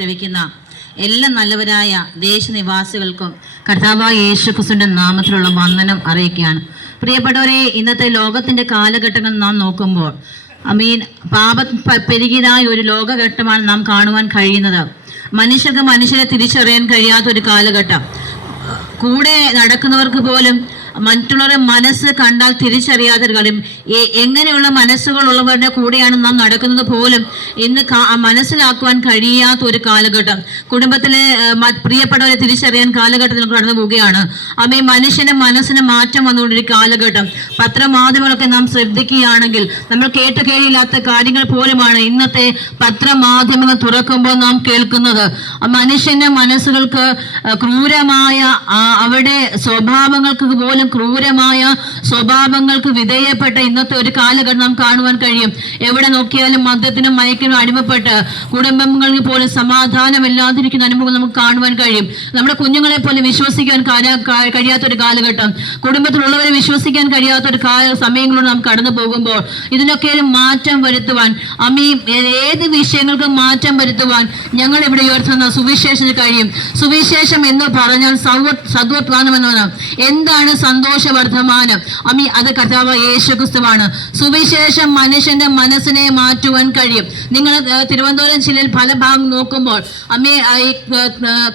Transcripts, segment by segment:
ശ്രവിക്കുന്ന എല്ലാ നല്ലവരായ ദേശനിവാസികൾക്കും കർത്താവായ യേശുക്രിസ്തുവിന്റെ നാമത്തിലുള്ള വന്ദനം അറിയിക്കുകയാണ്. പ്രിയപ്പെട്ടവരെ, ഇന്നത്തെ ലോകത്തിന്റെ കാലഘട്ടങ്ങൾ നാം നോക്കുമ്പോൾ പാപം പെരുകിയതായ ഒരു ലോകഘട്ടമാണ് നാം കാണുവാൻ കഴിയുന്നത്. മനുഷ്യർക്ക് മനുഷ്യരെ തിരിച്ചറിയാൻ കഴിയാത്ത ഒരു കാലഘട്ടം. കൂടെ നടക്കുന്നവർക്ക് പോലും മറ്റുള്ളവരുടെ മനസ്സ് കണ്ടാൽ തിരിച്ചറിയാത്തൊരു കാര്യം. എങ്ങനെയുള്ള മനസ്സുകളുള്ളവരുടെ കൂടെയാണ് നാം നടക്കുന്നത് പോലും ഇന്ന് മനസ്സിലാക്കുവാൻ കഴിയാത്ത ഒരു കാലഘട്ടം. കുടുംബത്തിലെ പ്രിയപ്പെട്ടവരെ തിരിച്ചറിയാൻ കാലഘട്ടത്തിൽ കടന്നു പോവുകയാണ്. മനുഷ്യന്റെ മനസ്സിന് മാറ്റം വന്നുകൊണ്ടൊരു കാലഘട്ടം. പത്രമാധ്യമങ്ങളൊക്കെ നാം ശ്രദ്ധിക്കുകയാണെങ്കിൽ നമ്മൾ കേട്ടില്ലാത്ത കാര്യങ്ങൾ പോലുമാണ് ഇന്നത്തെ പത്രമാധ്യമങ്ങൾ തുറക്കുമ്പോൾ നാം കേൾക്കുന്നത്. മനുഷ്യന്റെ മനസ്സുകൾക്ക് ക്രൂരമായ അവരുടെ സ്വഭാവങ്ങൾക്ക് പോലും ക്രൂരമായ സ്വഭാവങ്ങൾക്ക് വിധേയപ്പെട്ട ഇന്നത്തെ ഒരു കാലഘട്ടം നാം കാണുവാൻ കഴിയും. എവിടെ നോക്കിയാലും മദ്യത്തിനും മയക്കിനും അടിമപ്പെട്ട് കുടുംബങ്ങളിൽ പോലും സമാധാനമില്ലാതിരിക്കുന്ന അനുഭവം നമുക്ക് കാണുവാൻ കഴിയും. നമ്മുടെ കുഞ്ഞുങ്ങളെ പോലും വിശ്വസിക്കാൻ കഴിയാത്തൊരു കാലഘട്ടം, കുടുംബത്തിലുള്ളവരെ വിശ്വസിക്കാൻ കഴിയാത്തൊരു സമയങ്ങളോട് നാം കടന്നു പോകുമ്പോൾ ഇതിനൊക്കെ ഒരു മാറ്റം വരുത്തുവാൻ ഏത് വിഷയങ്ങൾക്കും മാറ്റം വരുത്തുവാൻ ഞങ്ങൾ ഇവിടെ ഉയർത്തുന്ന സുവിശേഷത്തിന് കഴിയും. സുവിശേഷം എന്ന് പറഞ്ഞാൽ സദ്വർത്തമാനം എന്നാണ്. എന്താണ് സന്തോഷവർദ്ധമാനം? അത് കർത്താവ് യേശുക്രിസ്തുവാണ്. സുവിശേഷം മനുഷ്യന്റെ മനസ്സിനെ മാറ്റുവാൻ കഴിയും. നിങ്ങൾ തിരുവനന്തപുരം ജില്ലയിൽ പല ഭാഗം നോക്കുമ്പോൾ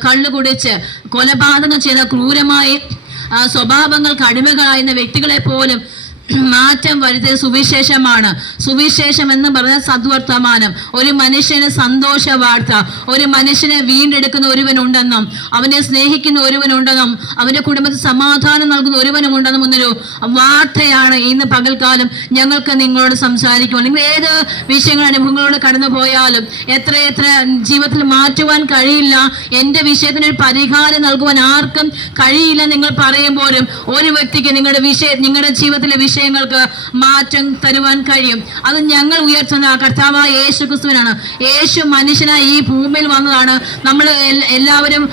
കള്ളു കുടിച്ച് കൊലപാതകം ചെയ്ത ക്രൂരമായി സ്വഭാവങ്ങൾക്ക് അടിമകളായിരുന്ന വ്യക്തികളെ പോലും മാറ്റം വരുത്തിയ സുവിശേഷമാണ്. സുവിശേഷം എന്ന് പറഞ്ഞാൽ സദ്വർത്തമാനം. ഒരു മനുഷ്യന് സന്തോഷ വാർത്ത, ഒരു മനുഷ്യനെ വീണ്ടെടുക്കുന്ന ഒരുവനുണ്ടെന്നും അവനെ സ്നേഹിക്കുന്ന ഒരുവനുണ്ടെന്നും അവന്റെ കുടുംബത്തിൽ സമാധാനം നൽകുന്ന ഒരുവനുമുണ്ടെന്നും എന്നൊരു വാർത്തയാണ് ഇന്ന് പകൽക്കാലം ഞങ്ങൾക്ക് നിങ്ങളോട് സംസാരിക്കുമ്പോൾ. നിങ്ങൾ ഏത് വിഷയങ്ങൾ അനുഭവങ്ങളോട് കടന്നു പോയാലും എത്രയെത്ര ജീവിതത്തിൽ മാറ്റുവാൻ കഴിയില്ല, എൻ്റെ വിഷയത്തിനൊരു പരിഹാരം നൽകുവാൻ ആർക്കും കഴിയില്ല നിങ്ങൾ പറയുമ്പോഴും ഒരു വ്യക്തിക്ക് നിങ്ങളുടെ ജീവിതത്തിലെ വിഷയങ്ങൾക്ക് മാറ്റം തരുവാൻ കഴിയും. അത് ഞങ്ങൾ ഉയർത്തുന്ന കർത്താവായ യേശുക്രിസ്തുവിനാണ്. യേശു മനുഷ്യനായി ഈ ഭൂമിയിൽ വന്നതാണ്. നമ്മൾ എല്ലാവരും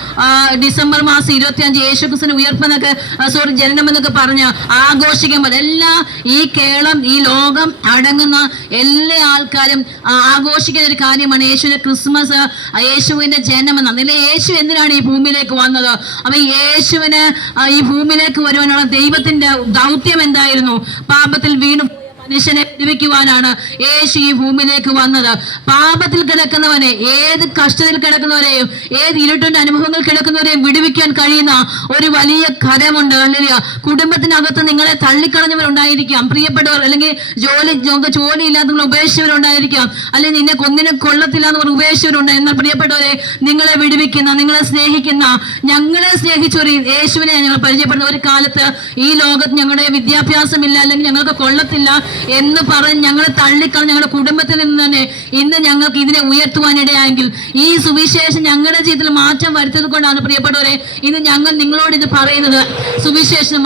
ഡിസംബർ മാസം 25 യേശുക്രിസ്തുവിന്റെ ഉയർപ്പെന്നൊക്കെ ജനനം എന്നൊക്കെ പറഞ്ഞ് ആഘോഷിക്കുമ്പോൾ ഈ കേരളം, ഈ ലോകം അടങ്ങുന്ന എല്ലാ ആൾക്കാരും ആഘോഷിക്കുന്ന ഒരു കാര്യമാണ് യേശുവിന്റെ ക്രിസ്മസ്, യേശുവിന്റെ ജനനം എന്ന. യേശു എന്തിനാണ് ഈ ഭൂമിയിലേക്ക് വന്നത്? യേശുവിന് ഈ ഭൂമിയിലേക്ക് വരുവാനുള്ള ദൈവത്തിന്റെ ദൗത്യം എന്തായിരുന്നു? പാപത്തിൽ വീണു മനുഷ്യനെ വിടുവിക്കുവാനാണ് യേശു ഈ ഭൂമിയിലേക്ക് വന്നത്. പാപത്തിൽ കിടക്കുന്നവനെ, ഏത് കഷ്ടത്തിൽ കിടക്കുന്നവരെയും, ഏത് ഇരുട്ടിന്റെ അനുഭവങ്ങൾ കിടക്കുന്നവരെയും വിടുവിക്കാൻ കഴിയുന്ന ഒരു വലിയ കരമുണ്ട്. അല്ലെങ്കിൽ കുടുംബത്തിനകത്ത് നിങ്ങളെ തള്ളിക്കളഞ്ഞവരുണ്ടായിരിക്കാം, പ്രിയപ്പെട്ടവർ, അല്ലെങ്കിൽ ജോലിയില്ലാത്ത ഉപേക്ഷിച്ചവരുണ്ടായിരിക്കാം, അല്ലെങ്കിൽ നിന്നെ കൊന്നിനെ കൊള്ളത്തില്ല എന്ന് പറഞ്ഞ് ഉപേക്ഷിച്ചവരുണ്ട്. എന്നാൽ പ്രിയപ്പെട്ടവരെ, നിങ്ങളെ വിടുവിക്കുന്ന, നിങ്ങളെ സ്നേഹിക്കുന്ന, ഞങ്ങളെ സ്നേഹിച്ചൊരു യേശുവിനെ ഞങ്ങൾ പരിചയപ്പെടുന്ന. ഒരു കാലത്ത് ഈ ലോകത്ത് ഞങ്ങളുടെ വിദ്യാഭ്യാസമില്ല, അല്ലെങ്കിൽ ഞങ്ങൾക്ക് കൊള്ളത്തില്ല എന്ന് പറഞ്ഞ് ഞങ്ങളെ തള്ളിക്കളഞ്ഞ ഞങ്ങളുടെ കുടുംബത്തിൽ നിന്ന് തന്നെ ഇന്ന് ഞങ്ങൾക്ക് ഇതിനെ ഉയർത്തുവാനിടയായെങ്കിൽ ഈ സുവിശേഷം ഞങ്ങളുടെ ജീവിതത്തിൽ മാറ്റം വരുത്തിയത് കൊണ്ടാണ് പ്രിയപ്പെട്ടവരെ ഇന്ന് ഞങ്ങൾ നിങ്ങളോട് ഇത് പറയുന്നത്. സുവിശേഷം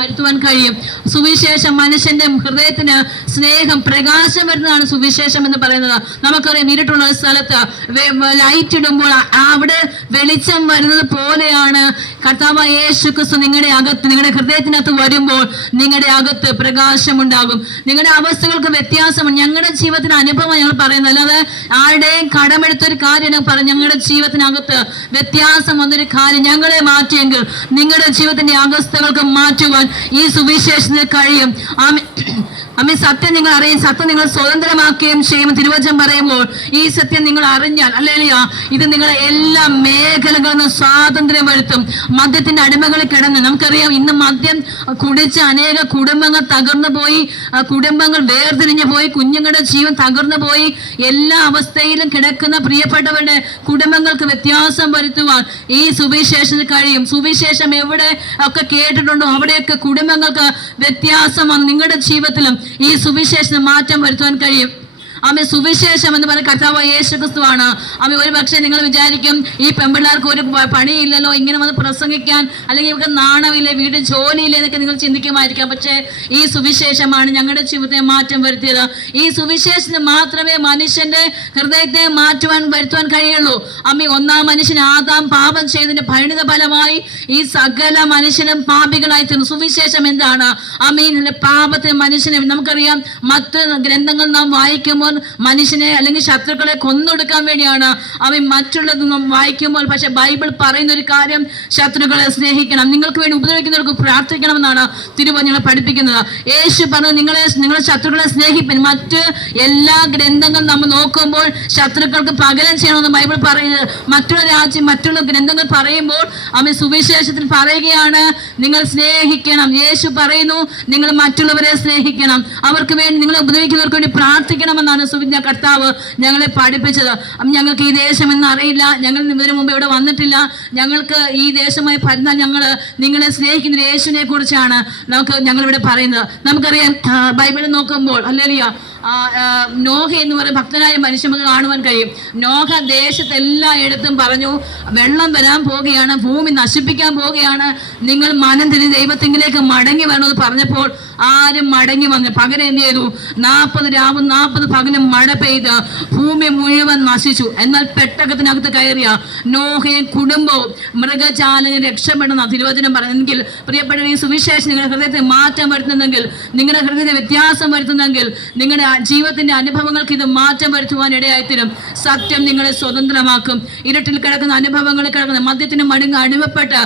വരുത്തുവാൻ കഴിയും. സുവിശേഷം മനുഷ്യന്റെ ഹൃദയത്തിന് സ്നേഹം, പ്രകാശം വരുന്നതാണ് സുവിശേഷം എന്ന് പറയുന്നത്. നമുക്കറിയാം, ഇരുട്ടുള്ള ഒരു സ്ഥലത്ത് ലൈറ്റ് ഇടുമ്പോൾ അവിടെ വെളിച്ചം വരുന്നത് പോലെയാണ് കർത്താവായ യേശുക്രിസ്തു നിങ്ങളുടെ അകത്ത്, നിങ്ങളുടെ ഹൃദയത്തിനകത്ത് വരുമ്പോൾ നിങ്ങളുടെ അകത്ത് പ്രകാശമുണ്ടാകും. നിങ്ങളുടെ അവസ്ഥകൾക്ക് വ്യത്യാസമാണ്. ഞങ്ങളുടെ ജീവിതത്തിന് അനുഭവം ഞങ്ങൾ പറയുന്നത്, അല്ലാതെ ആരുടെയും കടമെടുത്തൊരു കാര്യം പറഞ്ഞ് ഞങ്ങളുടെ ജീവിതത്തിനകത്ത് വ്യത്യാസം വന്നൊരു കാര്യം ഞങ്ങളെ മാറ്റിയെങ്കിൽ നിങ്ങളുടെ ജീവിതത്തിന്റെ അവസ്ഥകൾക്ക് മാറ്റുവാൻ ഈ സുവിശേഷത്തിന് കഴിയും. സത്യം നിങ്ങൾ അറിയും, സത്യം നിങ്ങൾ സ്വതന്ത്രമാക്കുകയും ചെയ്യും. തിരുവചനം പറയുമ്പോൾ ഈ സത്യം നിങ്ങൾ അറിഞ്ഞാൽ, അല്ലേലിയ, ഇത് നിങ്ങളെ എല്ലാ മേഖലകളിൽ നിന്ന് സ്വാതന്ത്ര്യം വരുത്തും. മദ്യത്തിന്റെ അടിമകളിൽ കിടന്ന്, നമുക്കറിയാം, ഇന്ന് മദ്യം കുടിച്ച് അനേക കുടുംബങ്ങൾ തകർന്നു പോയി, കുടുംബങ്ങൾ വേർതിരിഞ്ഞു പോയി, കുഞ്ഞുങ്ങളുടെ ജീവൻ തകർന്നു പോയി. എല്ലാ അവസ്ഥയിലും കിടക്കുന്ന പ്രിയപ്പെട്ടവരുടെ കുടുംബങ്ങൾക്ക് വ്യത്യാസം വരുത്തുവാൻ ഈ സുവിശേഷത്തിന് കഴിയും. സുവിശേഷം എവിടെ ഒക്കെ കേട്ടിട്ടുണ്ടോ അവിടെയൊക്കെ കുടുംബങ്ങൾക്ക് വ്യത്യാസം വന്ന് നിങ്ങളുടെ ജീവിതത്തിലും ഈ സുവിശേഷത്തിന് മാറ്റം വരുത്തുവാൻ കഴിയും. സുവിശേഷം എന്ന് പറയുന്ന കർത്താവായ യേശുക്രിസ്തുവാണ്. ഒരു പക്ഷേ നിങ്ങൾ വിചാരിക്കും, ഈ പെൺപിള്ളേർക്ക് ഒരു പണിയില്ലല്ലോ, ഇങ്ങനെ വന്ന് പ്രസംഗിക്കാൻ, അല്ലെങ്കിൽ ഇവർക്ക് നാണമില്ല, വീട്ടിൽ ജോലിയില്ല എന്നൊക്കെ നിങ്ങൾ ചിന്തിക്കുമായിരിക്കാം. പക്ഷേ ഈ സുവിശേഷമാണ് ഞങ്ങളുടെ ജീവിതത്തെ മാറ്റം വരുത്തിയത്. ഈ സുവിശേഷത്തിന് മാത്രമേ മനുഷ്യന്റെ ഹൃദയത്തെ വരുത്തുവാൻ കഴിയുള്ളൂ. ഒന്നാം മനുഷ്യൻ ആദാം പാപം ചെയ്തതിന്റെ പരിണിത ഫലമായി ഈ സകല മനുഷ്യനും പാപികളായി തീർന്നു. സുവിശേഷം എന്താണ്? പാപത്തിന് മനുഷ്യനെ, നമുക്കറിയാം, മറ്റ് ഗ്രന്ഥങ്ങൾ നാം വായിക്കുമ്പോൾ മനുഷ്യനെ അല്ലെങ്കിൽ ശത്രുക്കളെ കൊന്നൊടുക്കാൻ വേണ്ടിയാണ് അവൻ മറ്റുള്ളതൊന്നും വായിക്കുമ്പോൾ. പക്ഷെ ബൈബിൾ പറയുന്ന ഒരു കാര്യം, ശത്രുക്കളെ സ്നേഹിക്കണം, നിങ്ങൾക്ക് വേണ്ടി ഉപദ്രവിക്കുന്നവർക്ക് പ്രാർത്ഥിക്കണമെന്നാണ് തിരുവചനങ്ങൾ പഠിപ്പിക്കുന്നത്. യേശു പറഞ്ഞു, നിങ്ങളെ ശത്രുക്കളെ സ്നേഹിപ്പൻ. മറ്റ് എല്ലാ ഗ്രന്ഥങ്ങളും നമ്മൾ നോക്കുമ്പോൾ ശത്രുക്കൾക്ക് പകരം ചെയ്യണമെന്ന് ബൈബിൾ പറയുന്നത്. മറ്റുള്ള രാജ്യം, മറ്റുള്ള ഗ്രന്ഥങ്ങൾ പറയുമ്പോൾ അവൻ സുവിശേഷത്തിൽ പറയുകയാണ്, നിങ്ങൾ സ്നേഹിക്കണം. യേശു പറയുന്നു, നിങ്ങൾ മറ്റുള്ളവരെ സ്നേഹിക്കണം, അവർക്ക് വേണ്ടി, നിങ്ങളെ ഉപദ്രവിക്കുന്നവർക്ക് വേണ്ടി പ്രാർത്ഥിക്കണമെന്നാണ് കർത്താവ് ഞങ്ങളെ പഠിപ്പിച്ചത്. ഞങ്ങൾക്ക് ഈ ദേശം എന്നറിയില്ല, ഞങ്ങൾ ഇതിനു മുമ്പ് ഇവിടെ വന്നിട്ടില്ല, ഞങ്ങൾക്ക് ഈ ദേശമായി പറഞ്ഞാൽ ഞങ്ങൾ നിങ്ങളെ സ്നേഹിക്കുന്ന യേശുവിനെ കുറിച്ചാണ് ഞങ്ങളിവിടെ പറയുന്നത്. നമുക്കറിയാം, ബൈബിളിൽ നോക്കുമ്പോൾ ഹല്ലേലൂയ, നോഹ എന്ന് പറയുന്ന ഭക്തനായ മനുഷ്യൻ നമുക്ക് കാണുവാൻ കഴിയും. നോഹ ദേശത്തെല്ലായിടത്തും പറഞ്ഞു, വെള്ളം വരാൻ പോവുകയാണ്, ഭൂമി നശിപ്പിക്കാൻ പോവുകയാണ്, നിങ്ങൾ മനം തിരിഞ്ഞ് ദൈവത്തിങ്കിലേക്ക് മടങ്ങി വരണമെന്ന് പറഞ്ഞപ്പോൾ ആരും മടങ്ങി വന്നു. പകരം എന്ത് ചെയ്തു? 40 രാവും 40 പകലും മഴ പെയ്ത് ഭൂമി മുഴുവൻ നശിച്ചു. എന്നാൽ പെട്ടകത്തിനകത്ത് കയറിയ നോഹയും കുടുംബവും മൃഗജാലങ്ങൾ രക്ഷപ്പെടുന്ന തിരുവചനം പറയുന്നെങ്കിൽ, പ്രിയപ്പെട്ട ഈ സുവിശേഷം നിങ്ങളുടെ ഹൃദയത്തെ മാറ്റം വരുത്തുന്നെങ്കിൽ, നിങ്ങളുടെ ഹൃദയത്തെ വ്യത്യാസം വരുത്തുന്നെങ്കിൽ, നിങ്ങളുടെ ജീവിതത്തിന്റെ അനുഭവങ്ങൾക്ക് ഇത് മാറ്റം വരുത്തുവാൻ ഇടയായിത്തീരും. സത്യം നിങ്ങളെ സ്വതന്ത്രമാക്കും. ഇരുട്ടിൽ കിടക്കുന്ന അനുഭവങ്ങളിൽ കിടക്കുന്ന മദ്യത്തിന് അടിമപ്പെട്ട്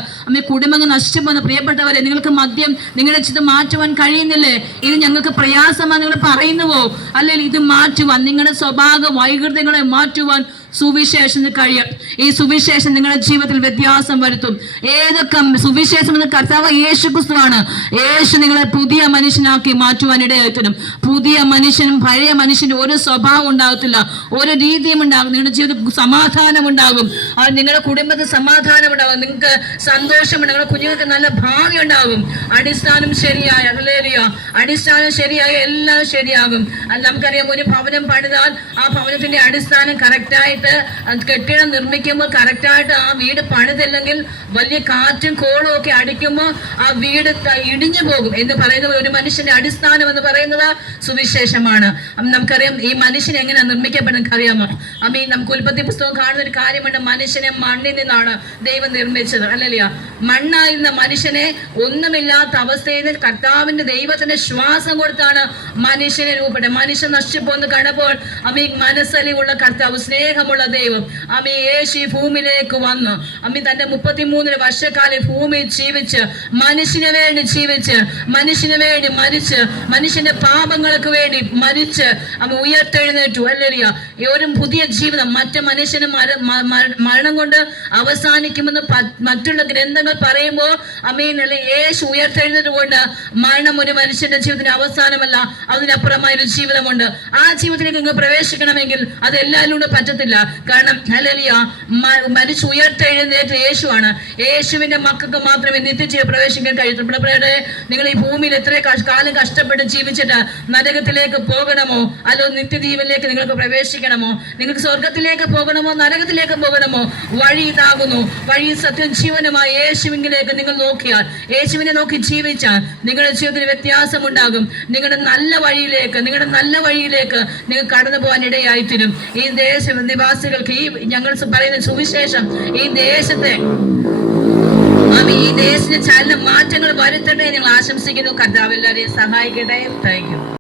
കുടുംബങ്ങൾ നശിച്ചു പോകുന്ന പ്രിയപ്പെട്ടവരെ, നിങ്ങൾക്ക് മദ്യം നിങ്ങളുടെ ചിത്രം മാറ്റുവാൻ കഴിയുന്നില്ലേ? ഇത് ഞങ്ങൾക്ക് പ്രയാസമാണ് നിങ്ങൾ പറയുന്നുവോ? അല്ലെങ്കിൽ ഇത് മാറ്റുവാൻ, നിങ്ങളുടെ സ്വഭാവ വൈകൃതങ്ങളെ മാറ്റുവാൻ സുവിശേഷത്തിന് കഴിയും. ഈ സുവിശേഷം നിങ്ങളുടെ ജീവിതത്തിൽ വ്യത്യാസം വരുത്തും. ഏതൊക്കെ സുവിശേഷം എന്ന കർത്താവ് യേശു ക്രിസ്തുവാണ്. യേശു നിങ്ങളെ പുതിയ മനുഷ്യനാക്കി മാറ്റുവാൻ ഇടയായിത്തരും. പുതിയ മനുഷ്യനും പഴയ മനുഷ്യന്റെ ഒരു സ്വഭാവം ഉണ്ടാകത്തില്ല, ഒരു രീതിയും ഉണ്ടാകും. നിങ്ങളുടെ ജീവിതത്തിൽ സമാധാനം ഉണ്ടാകും, അത് നിങ്ങളുടെ കുടുംബത്തിൽ സമാധാനം ഉണ്ടാകും, നിങ്ങൾക്ക് സന്തോഷമുണ്ട്, നിങ്ങളുടെ കുഞ്ഞുങ്ങൾക്ക് നല്ല ഭാവി ഉണ്ടാകും. അടിസ്ഥാനം ശരിയായ, അടിസ്ഥാനം ശരിയായ എല്ലാം ശരിയാകും. നമുക്കറിയാം, ഒരു ഭവനം പണിതാൽ ആ ഭവനത്തിന്റെ അടിസ്ഥാനം കറക്റ്റായിട്ട്, കെട്ടിടം നിർമ്മിക്കുമ്പോൾ കറക്റ്റായിട്ട് ആ വീട് പണിതില്ലെങ്കിൽ വലിയ കാറ്റും കോളും ഒക്കെ അടിക്കുമ്പോൾ ആ വീട് ഇടിഞ്ഞു പോകും എന്ന് പറയുന്നത്. ഒരു മനുഷ്യന്റെ അടിസ്ഥാനം എന്ന് പറയുന്നത് സുവിശേഷമാണ്. നമുക്കറിയാം, ഈ മനുഷ്യൻ എങ്ങനെയാണ് നിർമ്മിക്കപ്പെടുന്നത് അറിയാമോ? നമുക്ക് ഉൽപ്പത്തി പുസ്തകം കാണുന്ന ഒരു കാര്യമുണ്ട്, മനുഷ്യനെ മണ്ണിൽ നിന്നാണ് ദൈവം നിർമ്മിച്ചത്, അല്ലല്ലയോ? മണ്ണായിരുന്ന മനുഷ്യനെ ഒന്നുമില്ലാത്ത അവസ്ഥയിൽ കർത്താവിന്റെ ദൈവത്തിന്റെ ശ്വാസം കൊടുത്താണ് മനുഷ്യനെ രൂപപ്പെട്ടത്. മനുഷ്യൻ നശിച്ചു പോകുന്ന കണ്ടപ്പോൾ മനസ്സലിവുള്ള കർത്താവ്, സ്നേഹമുള്ള ദൈവം യേശു ഭൂമിയിലേക്ക് വന്നു. തന്റെ 33 വർഷക്കാലം ഭൂമിയിൽ ജീവിച്ച്, മനുഷ്യന് വേണ്ടി ജീവിച്ച്, മനുഷ്യന് വേണ്ടി മരിച്ച്, മനുഷ്യന്റെ പാപങ്ങൾക്ക് വേണ്ടി മരിച്ച് ഉയർത്തെഴുന്നേറ്റു, അല്ലല്ലയോ? ഒരു പുതിയ ജീവിതം. മറ്റു മനുഷ്യന് മരണം കൊണ്ട് അവസാനിക്കുമെന്ന് മറ്റുള്ള ഗ്രന്ഥങ്ങൾ പറയുമ്പോൾ യേശു ഉയർത്തെഴുന്നത് കൊണ്ട് മരണം ഒരു മനുഷ്യന്റെ ജീവിതത്തിന് അവസാനമല്ല, അതിനപ്പുറമായൊരു ജീവിതമുണ്ട്. ആ ജീവിതത്തിലേക്ക് നിങ്ങൾ പ്രവേശിക്കണമെങ്കിൽ അത് എല്ലാവരും പറ്റത്തില്ല. കാരണം ഹല്ലേലൂയ, മരിച്ചു ഉയർത്തെഴുന്നേറ്റ യേശുവാണ്. യേശുവിന്റെ മക്കൾക്ക് മാത്രമേ നിത്യജീവൻ പ്രവേശിക്കാൻ കഴിയത്തുള്ളൂ. നിങ്ങൾ ഈ ഭൂമിയിൽ എത്ര കാലം കഷ്ടപ്പെട്ട് ജീവിച്ചിട്ട് നരകത്തിലേക്ക് പോകണമോ, അതോ നിത്യജീവനിലേക്ക് നിങ്ങൾക്ക് പ്രവേശിക്കണമോ? നിങ്ങൾക്ക് സ്വർഗത്തിലേക്ക് പോകണമോ, നരകത്തിലേക്ക് പോകണമോ? വഴി ഇതാകുന്നു. വഴി, സത്യം, ജീവനുമായ യേശുവിലേക്ക് നിങ്ങൾ നോക്കിയാൽ, യേശുവിനെ നോക്കി ജീവിച്ചാൽ നിങ്ങളുടെ ജീവിതത്തിൽ വ്യത്യാസം ഉണ്ടാകും. നിങ്ങളുടെ നല്ല വഴിയിലേക്ക് നിങ്ങൾ കടന്നു പോകാൻ ഇടയായിത്തീരും. ഈ നിവാസികൾക്ക് ഈ ഞങ്ങൾ പറയുന്ന സുവിശേഷം ഈ ദേശത്തെ ചലന മാറ്റങ്ങൾ വരുത്തട്ടെ ഞങ്ങൾ ആശംസിക്കുന്നു. കർത്താവ് എല്ലാവരെയും സഹായിക്കട്ടെ. Thank you.